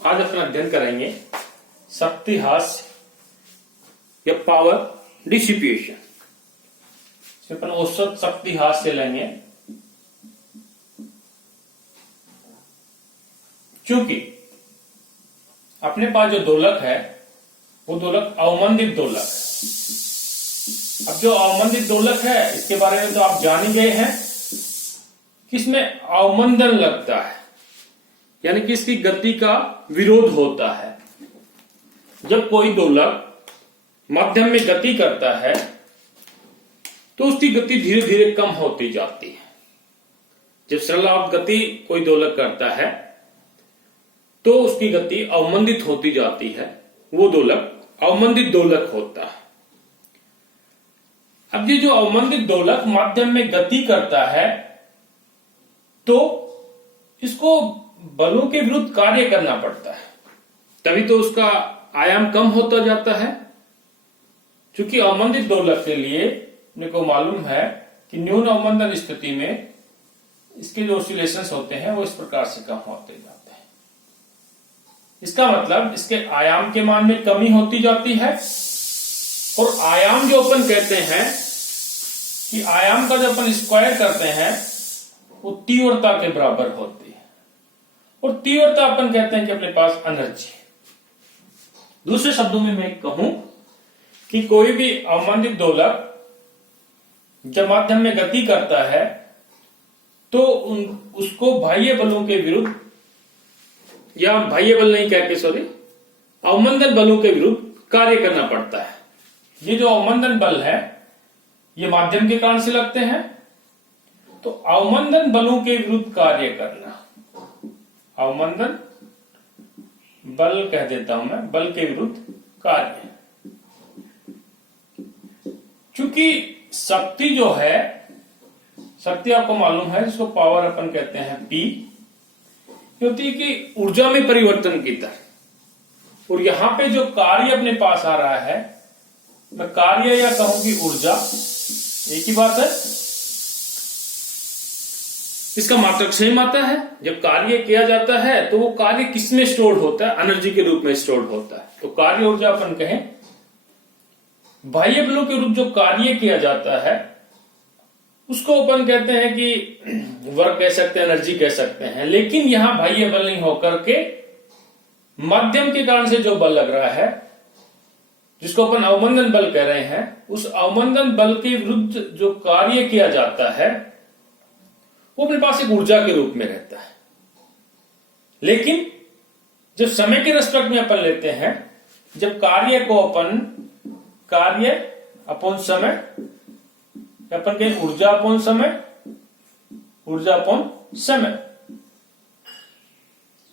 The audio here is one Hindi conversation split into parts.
आज अपना अध्ययन करेंगे शक्ति ह्रास या पावर डिसिपिएशन। इसमें अपन औसत शक्ति ह्रास से लेंगे, क्योंकि अपने पास जो दोलक है वो दोलक अवमंदित दोलक है। अब जो अवमंदित दोलक है इसके बारे में तो आप जान ही गए हैं कि इसमें अवमंदन लगता है, यानी कि इसकी गति का विरोध होता है। जब कोई दोलक माध्यम में गति करता है तो उसकी गति धीरे धीरे कम होती जाती है। जब सरलावत गति कोई दोलक करता है तो उसकी गति अवमंदित होती जाती है, वो दोलक अवमंदित दोलक होता है। अब ये जो अवमंदित दोलक माध्यम में गति करता है तो इसको बलों के विरुद्ध कार्य करना पड़ता है, तभी तो उसका आयाम कम होता जाता है। क्योंकि अवमंदित दोलक के लिए अपने को मालूम है कि न्यून अवमंदन स्थिति में इसके जो ऑसिलेशंस होते हैं वो इस प्रकार से कम होते जाते हैं। इसका मतलब इसके आयाम के मान में कमी होती जाती है, और आयाम जो अपन कहते हैं कि आयाम का जब अपन स्क्वायर करते हैं वो तीव्रता के बराबर होती है, और तीव्रता अपन कहते हैं कि अपने पास एनर्जी। दूसरे शब्दों में मैं कहूं कि कोई भी अवमंदित दोलक जब माध्यम में गति करता है तो उसको बाह्य बलों के विरुद्ध, या बाह्य बल नहीं कहते सॉरी, अवमंदन बलों के विरुद्ध कार्य करना पड़ता है। ये जो अवमंदन बल है ये माध्यम के कारण से लगते हैं, तो अवमंदन बलों के विरुद्ध कार्य करना, अवमंदन बल कह देता हूं मैं, बल के विरुद्ध कार्य। क्योंकि शक्ति जो है, शक्ति आपको मालूम है जिसको पावर अपन कहते हैं पी, होती है कि ऊर्जा में परिवर्तन की दर। और यहां पे जो कार्य अपने पास आ रहा है, मैं कार्य या कहूं कि ऊर्जा, एक ही बात है। इसका मात्रक सेम आता है। जब कार्य किया जाता है तो वो कार्य किसमें स्टोर होता है? एनर्जी के रूप में स्टोर होता है। तो कार्य ऊर्जा अपन कहें, बाह्य बलों के रूप जो कार्य किया जाता है उसको अपन कहते हैं कि वर्क कह सकते हैं, एनर्जी कह सकते हैं। लेकिन यहां बाह्य बल नहीं होकर के माध्यम के कारण से जो बल लग रहा है, जिसको अपन अवमंदन बल कह रहे हैं, उस अवमंदन बल के विरुद्ध जो कार्य किया जाता है वो अपने पास एक ऊर्जा के रूप में रहता है। लेकिन जब समय के रेस्पेक्ट में अपन लेते हैं, जब कार्य को अपन कार्य अपॉन समय, अपन कहें ऊर्जा अपॉन समय, ऊर्जा अपॉन समय,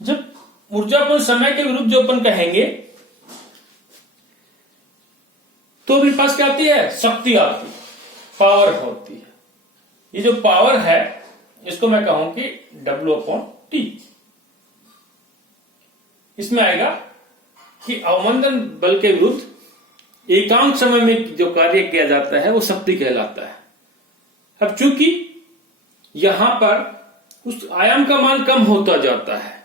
जब ऊर्जा अपॉन समय के विरुद्ध जो अपन कहेंगे तो अपने पास क्या आती है? शक्ति आती है, पावर होती है। ये जो पावर है इसको मैं कहूं कि W अपॉन T। इसमें आएगा कि अवमंदन बल के विरुद्ध एकांक समय में जो कार्य किया जाता है वो शक्ति कहलाता है। अब चूंकि यहां पर उस आयाम का मान कम होता जाता है,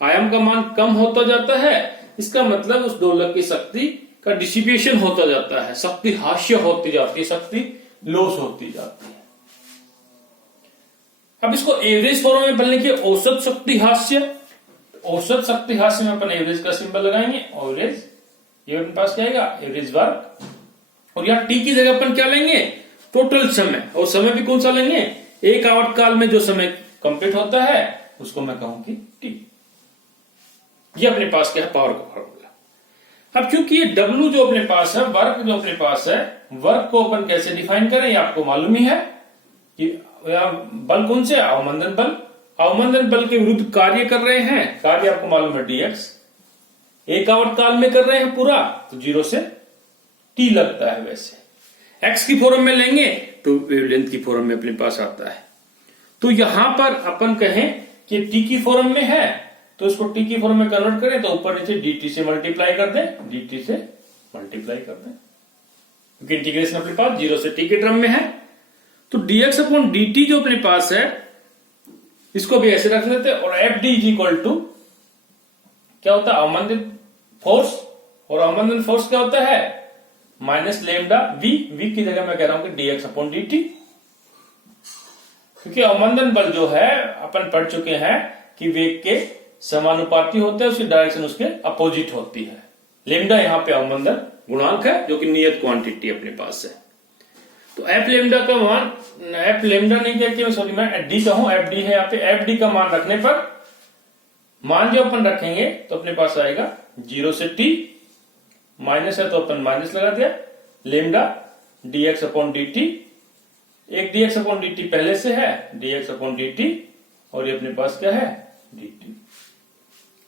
आयाम का मान कम होता जाता है, इसका मतलब उस दोलक की शक्ति का डिसिपेशन होता जाता है, शक्ति ह्रास होती जाती है, शक्ति लॉस होती जाती है। अब इसको एवरेज फॉर्म में बनने के औसत शक्ति ह्रास, औसत शक्ति ह्रास में अपन एवरेज का सिंबल लगाएंगे, एवरेज। ये अपने पास क्या आएगा? Average work. और यहां टी की जगह अपन क्या लेंगे? टोटल समय। और समय भी कौन सा लेंगे? एक आवर्तकाल में जो समय कंप्लीट होता है उसको मैं कहूं कि टी। ये अपने पास क्या है? पावर का फॉर्मूला। अब क्योंकि ये डब्ल्यू जो अपने पास है, वर्क जो अपने पास है, वर्क को अपन कैसे डिफाइन करें ये आपको मालूम ही है कि बल कौन से? अवमंदन बल। अवमंदन बल के विरुद्ध कार्य कर रहे हैं, कार्य आपको मालूम है डीएक्स। एक आवर्तकाल में कर रहे हैं पूरा, तो 0 से टी लगता है। वैसे एक्स की फॉर्म में लेंगे तो वेवलेंथ की फॉर्म में अपने पास आता है। तो यहां पर अपन कहें कि टी की फॉर्म में है तो इसको टी की फॉर्म में कन्वर्ट करें तो ऊपर नीचे dt से मल्टीप्लाई कर दें, dt से मल्टीप्लाई कर दें, क्योंकि इंटीग्रेशन अपने पास 0 से t के टर्म में है। तो dx अपॉन dt जो अपने पास है इसको भी ऐसे रख लेते हैं, और F D is equal to क्या होता है, अवमंदन फोर्स, और अवमंदन फोर्स क्या होता है, माइनस लेमडा वी की जगह मैं कह रहा हूं कि dx अपॉन dt, क्योंकि अवमंदन बल जो है अपन पढ़ चुके हैं कि वेग के समानुपाती होता है, उसकी डायरेक्शन उसके अपोजिट होती है। लेमडा यहाँ पे अवमंदन गुणांक है जो कि नियत क्वांटिटी अपने पास है। तो एफ लेमडा का मान, एफ लेमडा नहीं कहती, सॉरी मैं डी कहूं, एफ डी है यहाँ पे। एफ डी का मान रखने पर मान जो अपन रखेंगे तो अपने पास आएगा 0 से t, माइनस है तो अपन माइनस लगा दिया, लेमडा dx अपॉन dt, एक dx अपॉन dt पहले से है, dx अपॉन dt, और ये अपने पास क्या है, dt।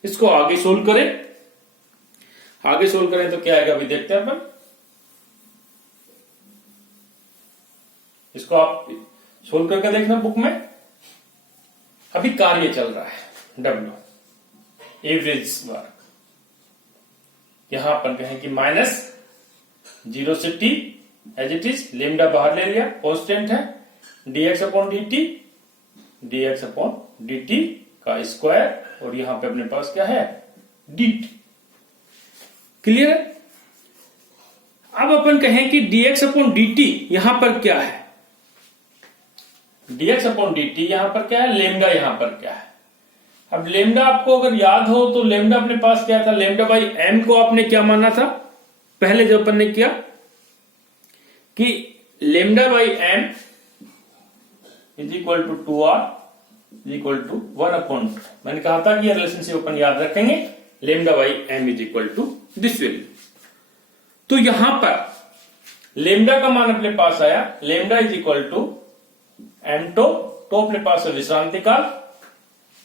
इसको आगे सोल्व करें, आगे सोल्व करें तो क्या आएगा अभी देखते हैं अपन। इसको आप सोल्व करके देखना बुक में। अभी कार्य चल रहा है W, एवरेज वर्क, यहां अपन कहें कि माइनस 0 से t as it is, lambda बाहर ले लिया, कांस्टेंट है, dx upon dt, dx upon dt का स्क्वायर, और यहां पे अपने पास क्या है, dt। क्लियर है? अब अपन कहें कि dx अपॉन dt यहां पर क्या है, dx अपॉन dt यहां पर क्या है, लेमडा यहां पर क्या है। अब लेमडा आपको अगर याद हो तो लेमडा अपने पास क्या था, लेमडा बाई m को आपने क्या माना था पहले जब अपन ने किया कि lambda by m is equal to 2r is equal to 1 upon 2। मैंने कहा था कि यह रिलेशनशिप अपन याद रखेंगे, lambda by m is equal to this value. तो यहां पर लेमडा का मान अपने पास आया, lambda is equal to m तो अपने पास है विश्रांति काल,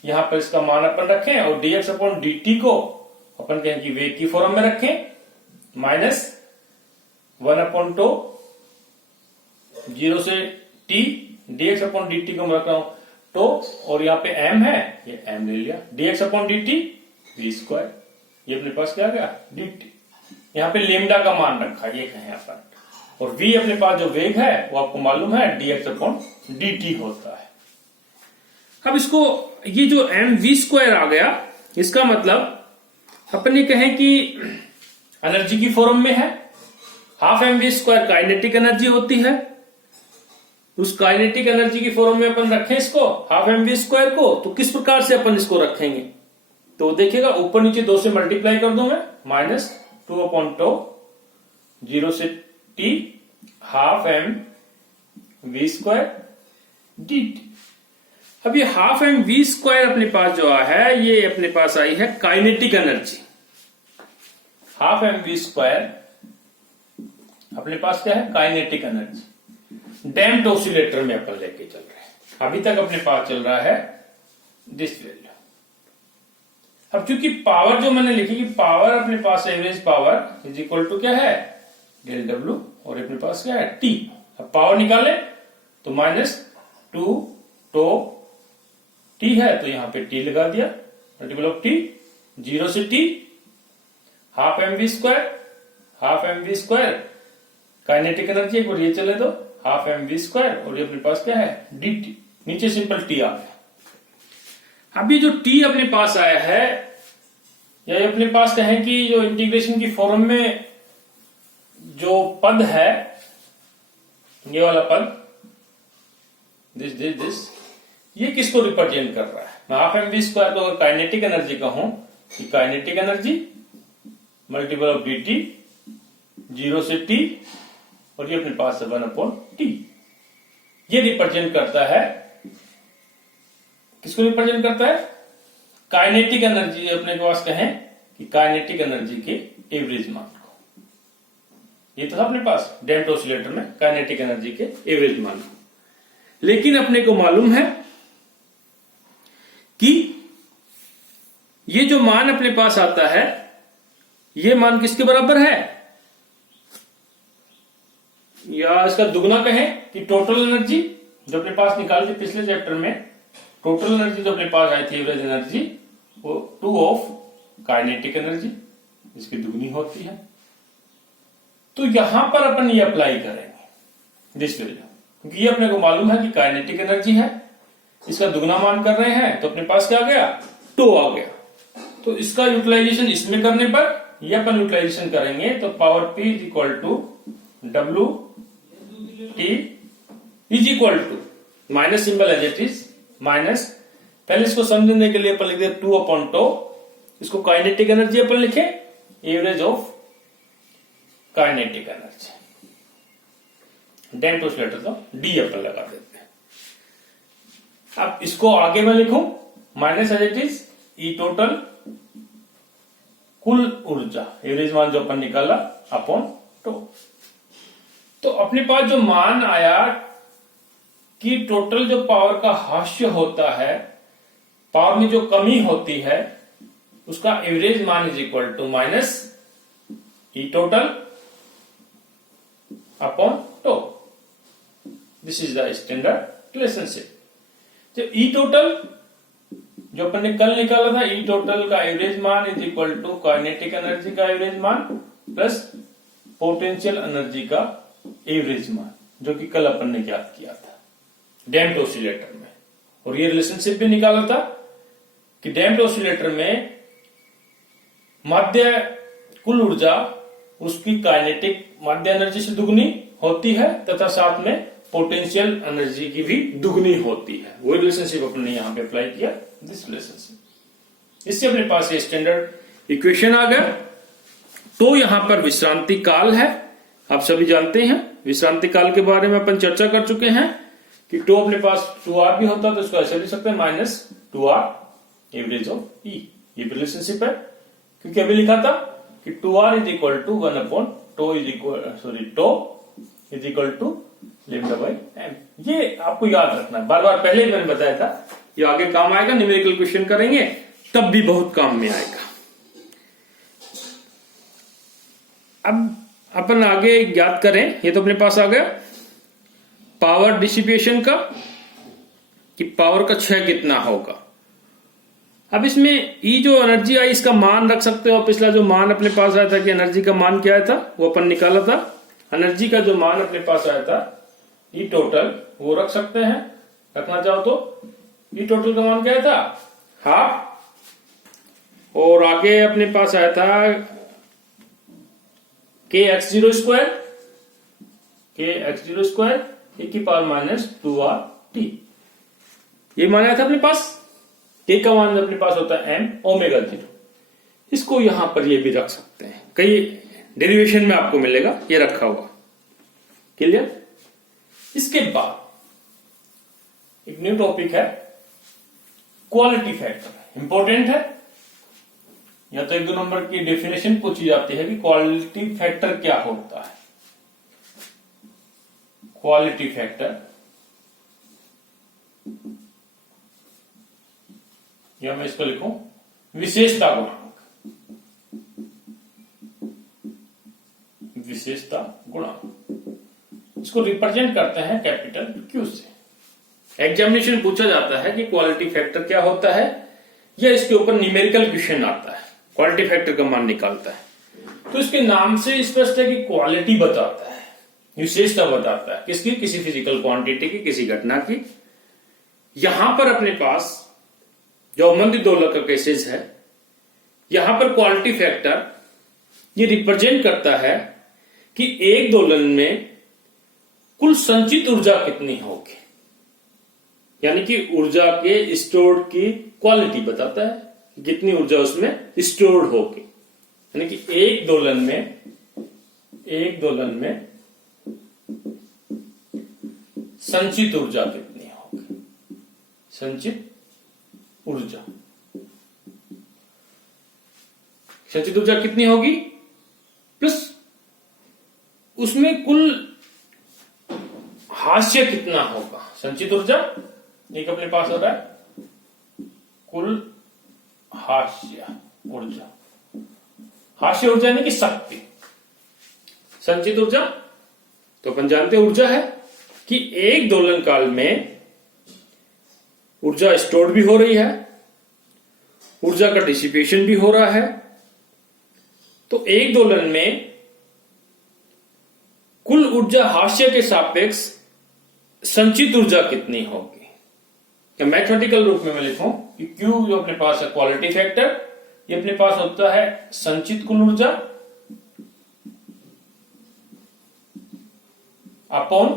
यहां पर इसका मान अपन रखें, और dx अपॉन dt को अपन कहें कि वेग की फॉर्म में रखें, माइनस 1 अपॉन 0 से t, dx अपॉन dt को मैं रख रहा हूं तो, और यहाँ पे m है, ये m ले लिया, dx upon dt v square, ये अपने पास क्या आ गया, dt। यहाँ पे लेमडा का मान रखा, ये कहें अपन, और v अपने पास जो वेग है वो आपको मालूम है dx अपॉन dt होता है। अब इसको, ये जो m v स्क्वायर आ गया, इसका मतलब अपन ये कहें कि एनर्जी की फॉर्म में है, half M V square kinetic energy होती है, उस काइनेटिक एनर्जी की फॉर्म में अपन रखें इसको हाफ एम वी स्क्वायर को, तो किस प्रकार से अपन इसको रखेंगे, तो देखिएगा ऊपर नीचे 2 से मल्टीप्लाई कर दूं मैं, माइनस 2 अपॉन 0 से t half M V square dt। अब ये हाफ एम वी स्क्वायर अपने पास जो है, ये अपने पास आई है kinetic energy. Half M V square अपने पास क्या है, काइनेटिक एनर्जी। डैम्प्ड ऑसिलेटर में अपन लेके चल रहे हैं, अभी तक अपने पास चल रहा है दिस वैल्यू। अब चूंकि पावर जो मैंने लिखी कि पावर अपने पास average power is equal to क्या है, डेल डब्ल्यू, और अपने पास क्या है, टी। अब पावर निकाले तो माइनस 2 तो टी है, तो यहां पे टी लगा दिया, मल्टीपल ऑफ टी, 0 से T half M V square, half M V square kinetic energy, एक बार ये चले दो, हाफ एम वी स्क्वायर, और ये अपने पास क्या है, डी टी, नीचे सिंपल टी आ गया। अब ये जो टी अपने पास आया है, या ये अपने पास कहें कि जो इंटीग्रेशन की फॉर्म में जो पद है, ये वाला पद, दिस ये किसको रिप्रेजेंट कर रहा है, मैं हाफ एम वी स्क्वायर को अगर काइनेटिक एनर्जी कहूं कि kinetic energy multiple of D T, 0 से टी, और ये अपने पास है 1 अपॉन टी। ये रिप्रेजेंट करता है, किसको रिप्रेजेंट करता है, काइनेटिक एनर्जी, अपने पास कहें कि काइनेटिक एनर्जी के एवरेज मान को। ये तो था अपने पास डैम्प्ड ऑसिलेटर में काइनेटिक एनर्जी के एवरेज मान को। लेकिन अपने को मालूम है कि ये जो मान अपने पास आता है, ये मान किसके बराबर है, या इसका दुगना कहें कि टोटल एनर्जी जो अपने पास निकाली थी पिछले चैप्टर में, टोटल एनर्जी जो अपने पास आई थी एवरेज एनर्जी, वो 2 ऑफ काइनेटिक एनर्जी, इसकी दुगनी होती है। तो यहां पर अपन ये अप्लाई करेंगे दिस वैल्यू, क्योंकि ये अपने को मालूम है कि काइनेटिक एनर्जी है, इसका दुगना मान कर रहे हैं, तो अपने पास क्या आ गया, 2 आ गया। तो इसका यूटिलाइजेशन इसमें करने पर ये अपन यूटिलाइजेशन करेंगे तो power P is equal to W T is equal to minus symbol as it is minus, पहले इसको समझने के लिए अपन लिख दे 2/टो, इसको काइनेटिक एनर्जी अपन लिखे average of kinetic energy, damped oscillator तो डी अपन लगा देते हैं। अब इसको आगे मैं लिखूं minus as it is E total कुल ऊर्जा एवरेज मान जो अपन निकाला अपॉन टो। तो अपने पास जो मान आया कि टोटल जो पावर का हास्य होता है, पावर में जो कमी होती है, उसका एवरेज मान is equal to minus E total upon tau. This is the standard relationship. जो ई टोटल जो अपन ने कल निकाला था, ई टोटल का एवरेज मान is equal to kinetic energy का एवरेज मान प्लस पोटेंशियल एनर्जी का एवरेज मान, जो कि कल अपन ने ज्ञात किया था डैम्प्ड ऑसिलेटर में। और ये रिलेशनशिप भी निकाला था कि डैम्प्ड ऑसिलेटर में माध्य कुल ऊर्जा उसकी काइनेटिक माध्य एनर्जी से दुगनी होती है तथा साथ में पोटेंशियल एनर्जी की भी दुगनी होती है। वो रिलेशनशिप अपने यहां पे अप्लाई किया, दिस रिलेशनशिप। इससे अपने पास ये स्टैंडर्ड इक्वेशन आ गया। तो यहां पर विश्रांति काल है, आप सभी जानते हैं विश्रांति काल के बारे में अपन चर्चा कर चुके हैं कि टो अपने पास 2r भी होता है, तो इसको ऐसे लिख सकते हैं माइनस 2r एवरेज ऑफ ई। ये रिलेशनशिप है क्योंकि अभी लिखा था कि 2r इज इक्वल टू 1/टो इज इक्वल टो is equal to lambda by m. ये आपको याद रखना है, बार बार पहले भी मैंने बताया था, ये आगे काम आएगा, न्यूमेरिकल क्वेश्चन करेंगे तब भी बहुत काम में आएगा। अब अपन आगे ज्ञात करें, ये तो अपने पास आ गया पावर डिसिपेशन का कि पावर का क्षय कितना होगा। अब इसमें ई जो एनर्जी आई इसका मान रख सकते हो, पिछला जो मान अपने पास आया था कि एनर्जी का मान क्या आया था वो अपन निकाला था। एनर्जी का जो मान अपने पास आया था ई टोटल वो रख सकते हैं, रखना चाहो तो। ई टोटल का मान क्या था हाफ, और आगे अपने पास आया था के एक्स जीरो स्क्वायर e की पावर माइनस 2r t। ये मान आया था अपने पास। के का मान अपने पास होता है m ओमेगा 0। इसको यहां पर ये भी रख सकते हैं, कई डेरिवेशन में आपको मिलेगा ये रखा हुआ। क्लियर? इसके बाद एक न्यू टॉपिक है क्वालिटी फैक्टर। इंपॉर्टेंट है, या तो 1-2 नंबर की डेफिनेशन पूछी जाती है कि क्वालिटी फैक्टर क्या होता है। क्वालिटी फैक्टर या मैं इसको लिखूं विशेषता गुणांक। विशेषता गुणांक इसको रिप्रेजेंट करते हैं कैपिटल क्यू से। एग्जामिनेशन पूछा जाता है कि क्वालिटी फैक्टर क्या होता है, या इसके ऊपर न्यूमेरिकल क्वेश्चन आता है, क्वालिटी फैक्टर का मान निकालता है। तो इसके नाम से स्पष्ट है कि क्वालिटी बताता है, विशेषता बताता है। किसकी? किसी फिजिकल क्वांटिटी की, किसी घटना की। यहां पर अपने पास जो अवमंदित दोलक का केसेस है, यहां पर क्वालिटी फैक्टर ये रिप्रेजेंट करता है कि एक दोलन में कुल संचित ऊर्जा कितनी होगी, यानी कि ऊर्जा के स्टोर्ड की क्वालिटी बताता है, कितनी ऊर्जा उसमें स्टोर्ड होगी। यानी कि एक दोलन में संचित ऊर्जा कितनी होगी। संचित ऊर्जा कितनी होगी प्लस उसमें कुल हास्य कितना होगा। संचित ऊर्जा एक अपने पास हो रहा है कुल हास्य ऊर्जा। हास्य ऊर्जा यानी कि शक्ति। संचित ऊर्जा तो अपन जानते हैं ऊर्जा है कि एक दोलन काल में ऊर्जा स्टोर्ड भी हो रही है, ऊर्जा का डिसिपेशन भी हो रहा है। तो एक दोलन में कुल ऊर्जा हास्य के सापेक्ष संचित ऊर्जा कितनी होगी। या मैथमेटिकल रूप में मैं लिखूं कि Q जो अपने पास है क्वालिटी फैक्टर, ये अपने पास होता है संचित कुल ऊर्जा अपॉन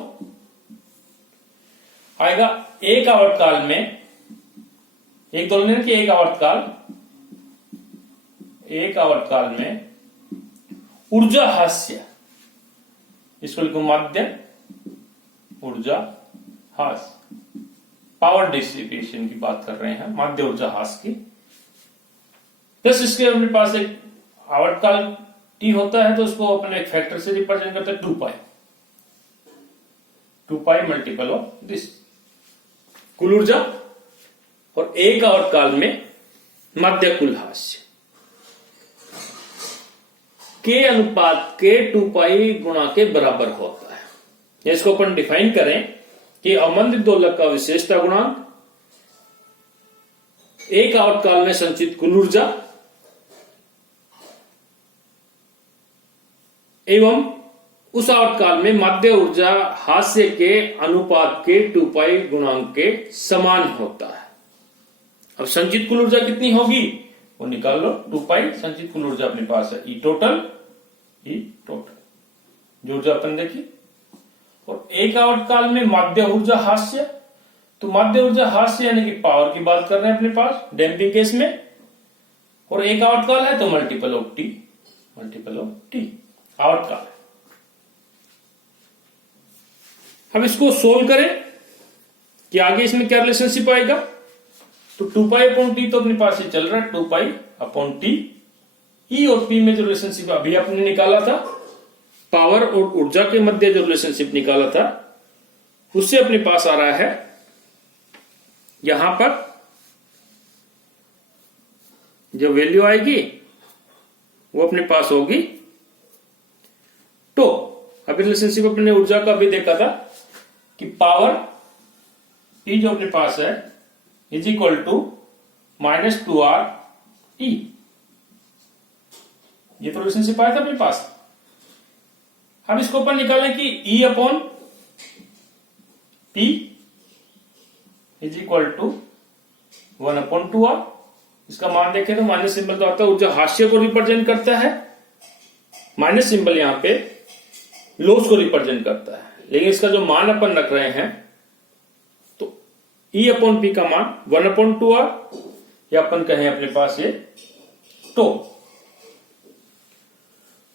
आएगा एक आवर्तकाल में, एक दोलन की एक आवर्तकाल में ऊर्जा हास्य, इसको लिखो माध्य ऊर्जा हास्य, पावर डिसिपेशन की बात कर रहे हैं, माध्य ऊर्जा हास्य की। प्लस इसके अपने पास एक आवर्तकाल टी होता है, तो उसको अपने एक फैक्टर से रिप्रेजेंट करते हैं 2 पाई मल्टीपल ऑफ दिस कुल ऊर्जा और एक आवर्तकाल में मध्य कुल हास्य के अनुपात के 2 पाई गुणा के बराबर होता है। इसको अपन डिफाइन करें कि अवमंदित दोलक का विशेषता गुणांक एक आवर्तकाल में संचित कुल ऊर्जा एवं उस आवर्तकाल में माध्य ऊर्जा हास्य के अनुपात के 2 पाई गुणांक के समान होता है। अब संचित कुल ऊर्जा कितनी होगी वो निकाल लो, 2 पाई संचित कुल ऊर्जा अपने पास है ई टोटल जो ऊर्जा अपन देखी, और एक आवर्तकाल में माध्य ऊर्जा हास्य, तो माध्य ऊर्जा हास्य यानी कि पावर की बात कर रहे हैं अपने पास डैम्पिंग केस में, और एक आवर्तकाल है तो मल्टीपल ऑफ टी आवर्तकाल। अब इसको सोल्व करें कि आगे इसमें क्या रिलेशनशिप आएगा, तो 2 पाई अपॉन टी तो अपने पास ही चल रहा है, 2 पाई अपॉन टी, ई और पी में जो रिलेशनशिप अभी आपने निकाला था, पावर और ऊर्जा के मध्य जो रिलेशनशिप निकाला था, उससे अपने पास आ रहा है यहां पर जो वैल्यू आएगी वो अपने पास होगी। तो अभी रिलेशनशिप अपने ऊर्जा का भी देखा था कि पावर ई जो अपने पास है is equal to -2R T, ये तो रिलेशनशिप आया था अपने पास। अब इसको अपन निकालें कि E upon P is equal to 1/2R। इसका मान देखें तो माइनस सिंबल तो आता है, ऊर्जा हास्य को रिप्रेजेंट करता है, माइनस सिंबल यहां पे लॉस को रिप्रेजेंट करता है, लेकिन इसका जो मान अपन रख रहे हैं तो E अपॉन P का मान 1/2R, या अपन कहें अपने पास ये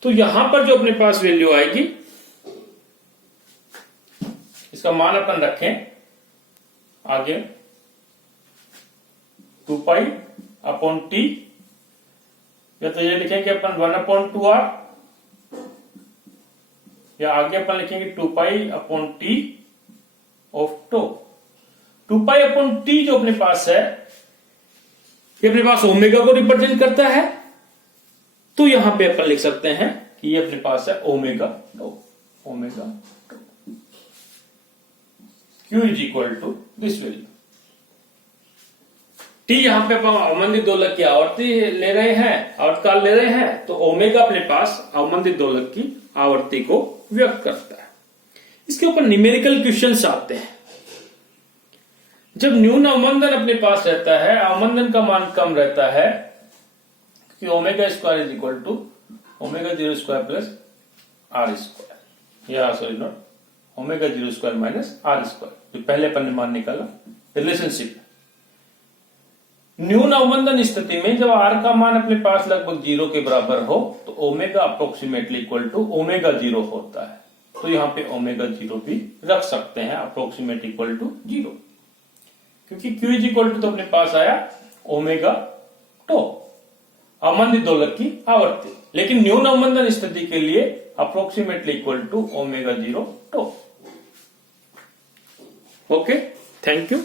तो यहां पर जो अपने पास वैल्यू आएगी, इसका मान अपन रखें आगे 2 पाई अपॉन टी, या तो ये लिखेंगे अपन 1/2R, या आगे अपन लिखेंगे 2 pi upon T of tau. 2 pi upon T जो अपने पास है ये अपने पास ओमेगा को रिप्रेजेंट करता है, तो यहां पे अपन लिख सकते हैं कि ये अपने पास है omega tau Q is equal to this value. T यहां पे अपन अवमंदित दोलक की आवर्ती ले रहे हैं, आवर्तकाल ले रहे हैं, तो ओमेगा अपने पास अवमंदित दोलक की आवर्ती को व्यक्त करता है। इसके ऊपर न्यूमेरिकल क्वेश्चंस आते हैं। जब न्यून अवमंदन अपने पास रहता है, अवमंदन का मान कम रहता है कि omega square is equal to omega 0 square plus R square, या sorry not omega 0 square minus R square, जो पहले अपन ने मान निकाला रिलेशनशिप। न्यून अवमंदन स्थिति में जब R का मान अपने पास लगभग 0 के बराबर हो तो omega approximately equal to omega 0 होता है, तो यहां पे ओमेगा 0 भी रख सकते हैं, अप्रोक्सीमेट इक्वल टू 0, क्योंकि Q इज इक्वल टू तो अपने पास आया ओमेगा टो, अवमंदित दोलक की आवर्ती, लेकिन न्यून अवमंदन स्थिति के लिए approximately equal to omega 0 tau. Okay, thank you.